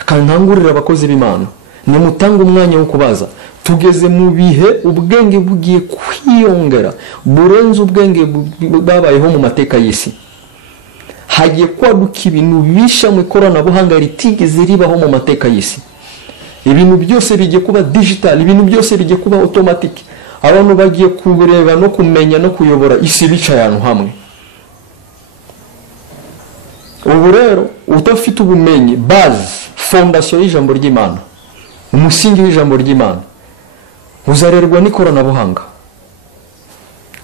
Kankangurira abakozi b'Imana, nimutanga umwanya wo kubaza. Tugeze mu bihe ubwenge bugiye kwiyongera burenze ubwenge babayeho mu mateka y'isi. Hagiye kwaduka ibintu bisha mu ikoranabuhanga ritigeze ribaho mu mateka y'isi. Ibintu byose bigiye kuba digital, ibintu byose bigiye kuba automatic. Abantu bagiye kureba no kumenya no kuyobora isi bicaye ahantu hamwe. Ubu rero utafite ubumenyi, base, fondation y'ijambo ry'Imana, umusingi w'ijambo ry'Imana, uzarerwa n'ikoranabuhanga.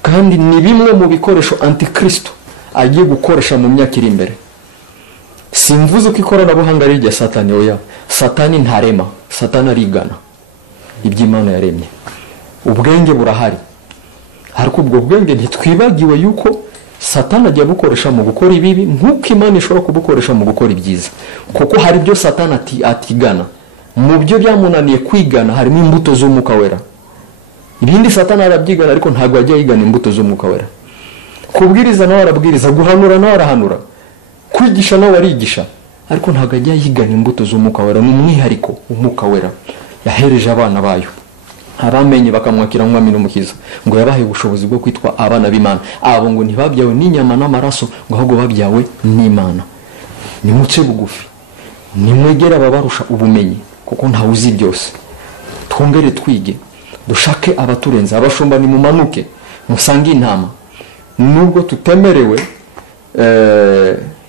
Kandi ni bimwe mu bikoresho antikristo agiye gukoresha mu myaka iri imbere. Simvuze ko ikoranabuhanga ari irya Satani, oya. Satani ntarema, Satani arigana iby'Imana yaremye. Ubwenge burahari, ariko ubwo bwenge ntitwibagiwe yuko Satani agiye bukoresha mu gukora ibibi nk'uko Imana ishobora kubukoresha mu gukora ibyiza. Kuko hari byo Satani atigana. Mu byo byamunaniye kwigana harimo imbuto z'umwuka wera. Ibindi Satani arabyigana ariko ntabwo ajya yigana imbuto z'umwuka wera. kubwiriza nawe arabwiriza, guhanura nawe arahanura, kwigisha nawe arigisha, ariko ntabwo ajya yigana imbuto z'umwuka wera. Ni umwihariko umwuka wera yahereje abana bayo, abamenye bakamwakira nk'umwami n'umukiza, ngo yabahaye ubushobozi bwo kwitwa abana b'Imana. Abo ngo ntibabyawe n'inyama n'amaraso, ngo ahubwo babyawe n'Imana. Nimuce bugufi, nimwegere ababarusha ubumenyi, kuko ntawe uzi byose. Twongere twige, dushake abaturenza. Abashumba nimumanuke musange intama. Nubwo tutemerewe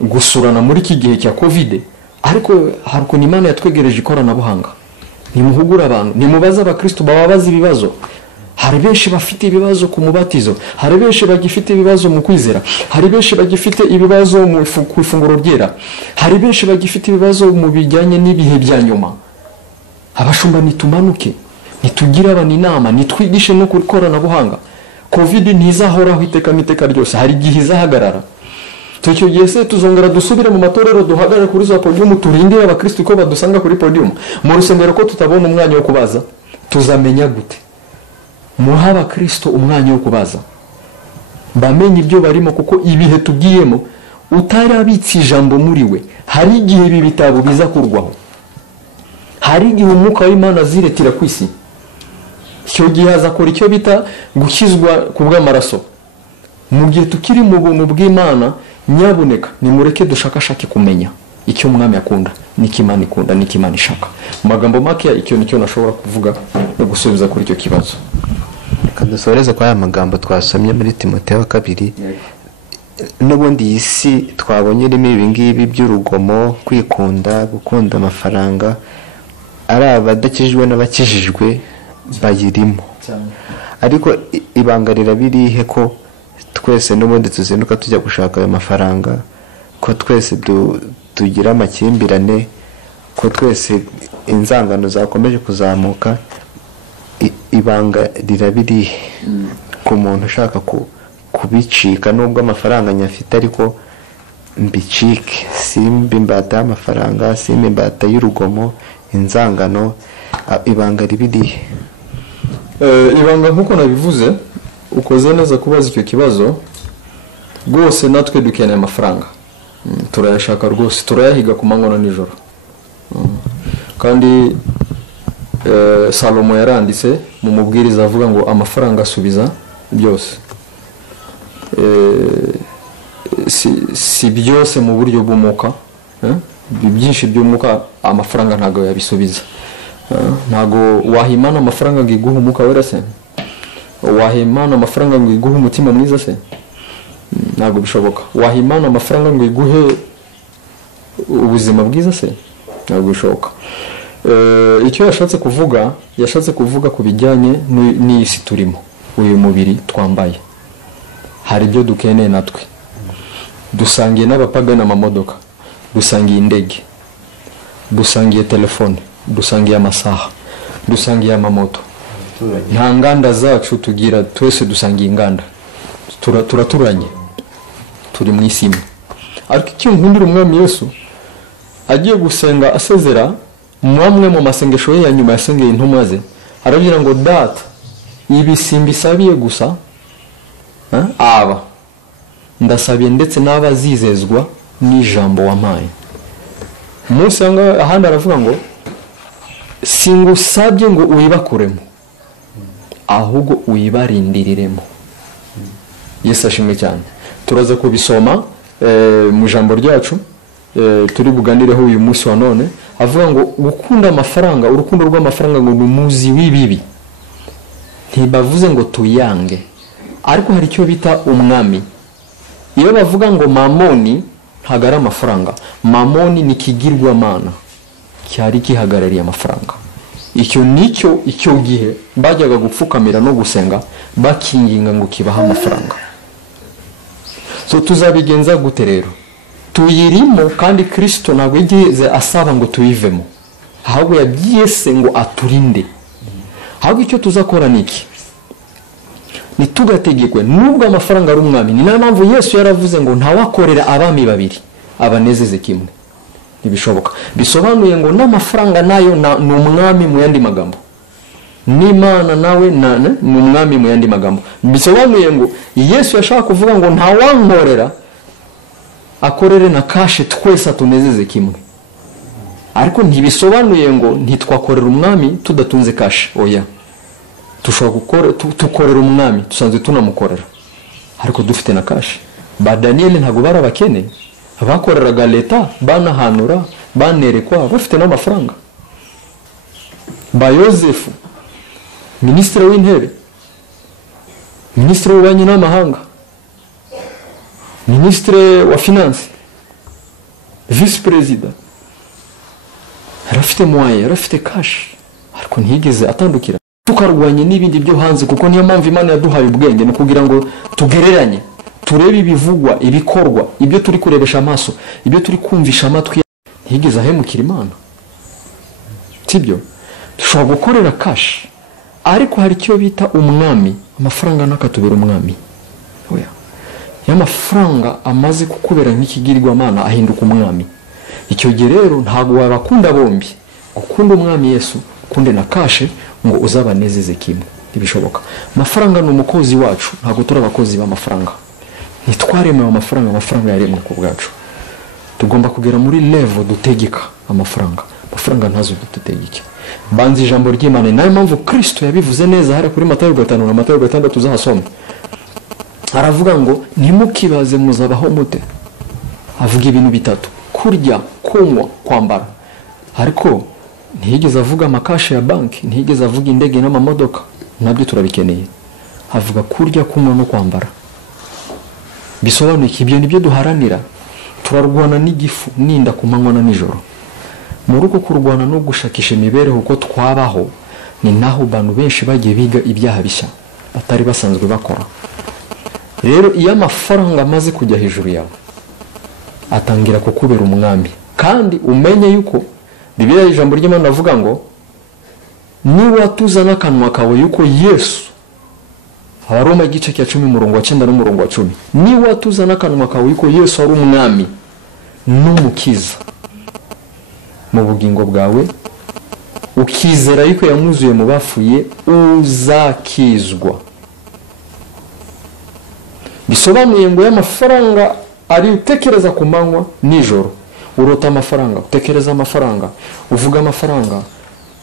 gusurana muri iki gihe cya covid, ariko hari ukuntu Imana yatwegereje ikoranabuhanga. Nimuhugura abantu, nimubaze abakristo bababaza ibibazo. Hari benshi bafite ibibazo ku mubatizo, hari benshi bagifite ibibazo mu kwizera, hari benshi bagifite ibibazo ku ifunguro ryera, hari benshi bagifite ibibazo mu bijyanye n'ibihe bya nyuma. Abashumba nitumanuke, nitugire abantu inama, nitwigishe no ku ikoranabuhanga. Covid ntizahoraho iteka ryose, hari igihe izahagarara. Icyo gihe se tuzongera dusubire mu matorero, duhagarare kuri za podium, turindire abakristo ko badusanga kuri podium. Mu rusengero ko tutabona umwanya wo kubaza, tuzamenya gute? Muha abakristo umwanya wo kubaza, bamenye ibyo barimo, kuko ibihe tugiyemo utarabitse ijambo muri we, hari igihe ibi bitabo biza kurwaho, hari igihe umwuka w'Imana aziretira ku isi. Icyo gihe azakora icyo bita gukizwa ku bw'amaraso. Mu gihe tukiri mu buntu bw'Imana, nyabuneka nimureke dushakashake kumenya icyo umwami akunda, n'ikimana ikunda, n'ikimana ishaka. Mu magambo make, icyo nicyo nashobora kuvuga no gusubiza kuri icyo kibazo. Kadusoreze kwa aya magambo twasomye muri Timoteyo 2. N'ubundi iyi si twabonye irimo ibi ngibi by'urugomo, kwikunda, gukunda amafaranga, ari abadakijijwe n'abakijijwe bayirimo. Ariko ibanga rirabirihe ko twese n'ubundi tuzinduka tujya gushaka ayo mafaranga, ko twese tugira amakimbirane, ko twese inzangano zakomeje kuzamuka? Ibanga rirabirihe ku muntu ushaka kubicika, nubwo amafaranga nyafite ariko mbicike, simba imbata y'amafaranga, simba imbata y'urugomo, inzangano? Ibanga ribirihe? Ibanga nk'uko nabivuze, ukoze neza kubaza icyo kibazo. Rwose natwe dukeneye amafaranga, turayashaka rwose, turayahiga ku manywa na nijoro. Kandi Salomo yaranditse mu mubwiriza avuga ngo amafaranga asubiza byose. Si byose mu buryo bw'umwuka, byinshi by'umwuka amafaranga ntago yabisubiza. Ntago wahimana amafaranga ngo iguhe umwuka wera se? Wahimana amafaranga ngo iguhe umutima mwiza se? Ntago bishoboka. Wahimana amafaranga ngo iguhe ubuzima bwiza se? Ntago bishoboka. Icyo yashatse kuvuga ku bijyanye n'isi turimo, uyu mubiri twambaye. Hari ibyo dukeneye natwe. Dusangiye n'abapagani amamodoka, dusangiye indege, dusangiye telefone, dusangiye amasaha, dusangiye amamoto. Nta nganda zacu tugira, twese dusangiye inganda. Turaturanye, turi mu isi imwe. Ariko icyo nkundira umwami Yesu, agiye gusenga asezera, mwamwe mu masengesho ye ya nyuma yasengeye intumwa ze, aragira ngo data, ibi simbisabiye gusa aba, ndasabiye ndetse n'abazizezwa n'ijambo wampaye. Munsi ahandi aravuga ngo singusabye ngo uyibakuremo, ahubwo uyibarindiriremo. Yesu ashimwe cyane. Turaza kubisoma mu jambo ryacu turi buganireho uyu munsi wa none. Avuga ngo gukunda amafaranga, urukundo rw'amafaranga ngo numuzi w'ibibi. Ntibavuze ngo tuyange, ariko hari icyo bita umwami. Iyo bavuga ngo mamoni, ntago ari amafaranga. Mamoni ni kigirwamana cyari kihagarariye amafaranga. Icyo gihe bajyaga gupfukamira no gusenga bakinginga ngo kibaha amafaranga. So tuzabigenza gute rero? Tuyirimo, kandi Kristo ntabwo yigeze asaba ngo tuyivemo, ahubwo yabyise ngo aturinde. Ahubwo icyo tuzakora niki? Nitugategekwe nubwo amafaranga ari umwami. Ni nayo mpamvu Yesu yaravuze ngo ntawakorera abami babiri abanezeze kimwe. Ntibishoboka. Bisobanuye ngo n'amafaranga nayo ni umwami mu yandi magambo. n'Imana nawe ni umwami mu yandi magambo. Bisobanuye ngo Yesu yashaka kuvuga ngo nta wankorera akorere na kashe twese tunezeze kimwe. Ariko ntibisobanuye ngo ntitwakorera umwami tudatunze kashe. Oya, tushobora tukorera umwami tusanzwe tunamukorera ariko dufite na kashe. Ba Daniel ntago barabakene, abakoreraga leta banahanura banerekwa bafite n'amafaranga. Ba Yosefu ministre w'intebe, ministre w'ububanyi n'amahanga, ministre wa finance, vice president, arafite moyen, arafite cash, ariko ntiyigeze atandukira. Tukarwanye n'ibindi byo hanze, kuko niyo mpamvu Imana yaduhaye ubwenge no kugira ngo tugereranye, turebe ibivugwa, ibikorwa, ibyo turi kurebesha amaso, ibyo turi kumvisha amatwi. Ntiyigeze ahemukira Imana. Sibyo? Dushobora gukorera cash, ariko hari icyo bita umwami. Amafaranga nakatubera umwami. Oya, y'amafaranga amaze kukubera nk'ikigirwamana ahinduka umwami. Icyo gihe rero ntago wabakunda bombi, gukunda umwami Yesu kunde na kashe ngo uzabanezeze kimwe. Ibishoboka. Amafaranga ni umukozi wacu, ntago turi abakozi b'amafaranga. Nitwaremewe amafaranga, amafaranga yaremwe ku bwacu. Tugomba kugera muri level dutegeka amafaranga. Amafaranga ntazo dutegeke. Banzi ijambo ry'Imana. Nayo mpamvu Kristo yabivuze neza hari kuri Matayo 5 na Matayo 6 tuzahasoma. Aravuga ngo ntimukibaze muzabaho mute. Avuga ibintu bitatu: kurya, kunywa, kwambara. Ariko ntiyigeze avuga amakashe ya banki, ntiyigeze avuga indege n'amamodoka. Nabyo turabikeneye. Avuga kurya, kunywa no kwambara. Bisobanuye ibyo nibyo duharanira. Turarwana n'igifu ninda kumanywa na nijoro. Muruko kurwana no gushakisha imibereho uko twabaho, ni naho bantu benshi bagiye biga ibyaha bishya batari basanzwe bakora. Rero iyo amafaranga amaze kujya hejuru yawe, atangira kukubera umwami. Kandi umenye yuko Bibiliya ijambo ry'Imana avuga ngo niba tuzana akanwa kawe yuko Yesu, Abaroma igice cya 10 umurongo wa 9 n'umurongo wa 10, niba tuzana akanwa kawe yuko Yesu ari umwami n'umukiza mu bugingo bwawe, ukizera yuko yamuzuye mu bafuye, uzakizwa. Bisobanuye ngo y'amafaranga ari utekereza ku manywa nijoro, urota amafaranga, utekereza amafaranga, uvuga amafaranga,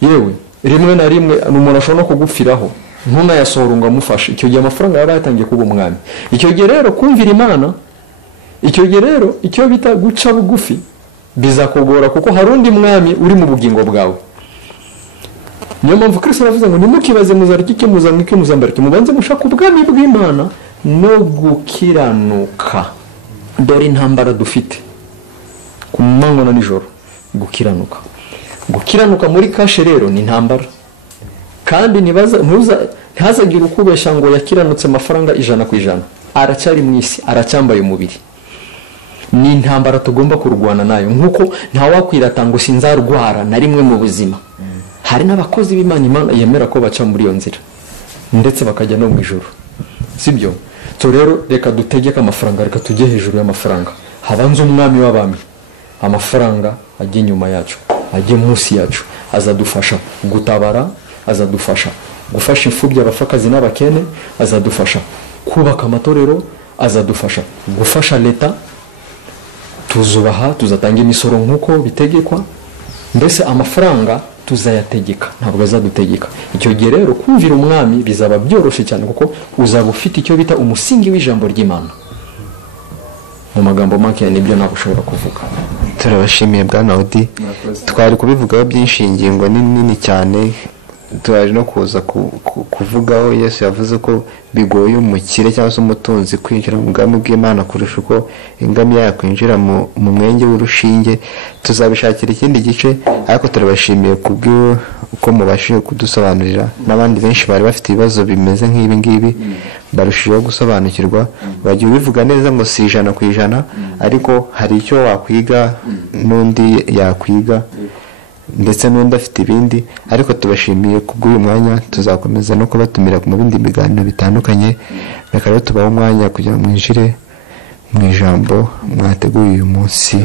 yewe rimwe na rimwe umuntu ashobora kugupfiraho ntunayasohora ngo amufashe. Icyo gihe amafaranga yari yatangiye kuba umwami. Icyo gihe rero kumvira Imana, icyo gihe rero icyo bita guca bugufi bizakugora, kuko hari undi mwami uri mu bugingo bwawe. Niyo mpamvu Kristo yavuze ngo nimukibaze muzarya iki, muzanywa iki, muzambara iki, mubanze mushaka ubwami bw'Imana no gukiranuka. Dore intambara dufite ku manywa na nijoro, gukiranuka. Gukiranuka muri kashe rero ni intambara. Kandi ntihazagire ukubesha ngo yakiranutse amafaranga 100%. Aracyari mu isi, aracyambaye umubiri. Ni intambara tugomba kurwana nayo, nkuko nta wakwirata ngo sinzarwara na rimwe mu buzima. Hari n'abakozi b'Imana Imana yemera ko baca muri iyo nzira ndetse bakajya no mu ijuru. Sibyo? So rero reka dutegeka amafaranga, reka tujye hejuru y'amafaranga. Habanze umwami w'abami. Amafaranga ajye nyuma yacu, ajye munsi yacu, azadufasha gutabara, azadufasha gufasha imfubyi, abafakazi n'abakene, azadufasha kubaka amatorero, azadufasha gufasha leta. Tuzubaha, tuzatanga imisoro nkuko bitegekwa. Mbese amafaranga tuzayategeka, ntabwo azadutegeka. Icyo gihe rero kumvira umwami bizaba byoroshye cyane, kuko uzaba ufite icyo bita umusingi w'ijambo ry'Imana. Mu magambo make nibyo nabo ushobora kuvuga. Turabashimiye Bwana Odi. Twari kubivugaho byinshi, ingingo nini cyane. Turaje no kuza kuvugaho Yesu yavuze ko bigoye umukire cyangwa se umutunzi kwinjira mu bwami bw'Imana kurusha uko ingamiya yakwinjira mu mwenge w'urushinge. Tuzabishakira ikindi gice, ariko turabashimiye kubwo uko mubashije kudusobanurira. N'abandi benshi bari bafite ibibazo bimeze nk'ibi ngibi barushijeho gusobanukirwa. Bagiye bivuga neza ngo si 100%, ariko hari icyo wakwiga n'undi yakwiga, ndetse n'undi afite ibindi. Ariko tubashimiye kubw'uyu mwanya. Tuzakomeza no kubatumira mu bindi biganiro bitandukanye. Reka rero tubaho umwanya kugira ngo mwinjire mu ijambo mwateguye uyu munsi.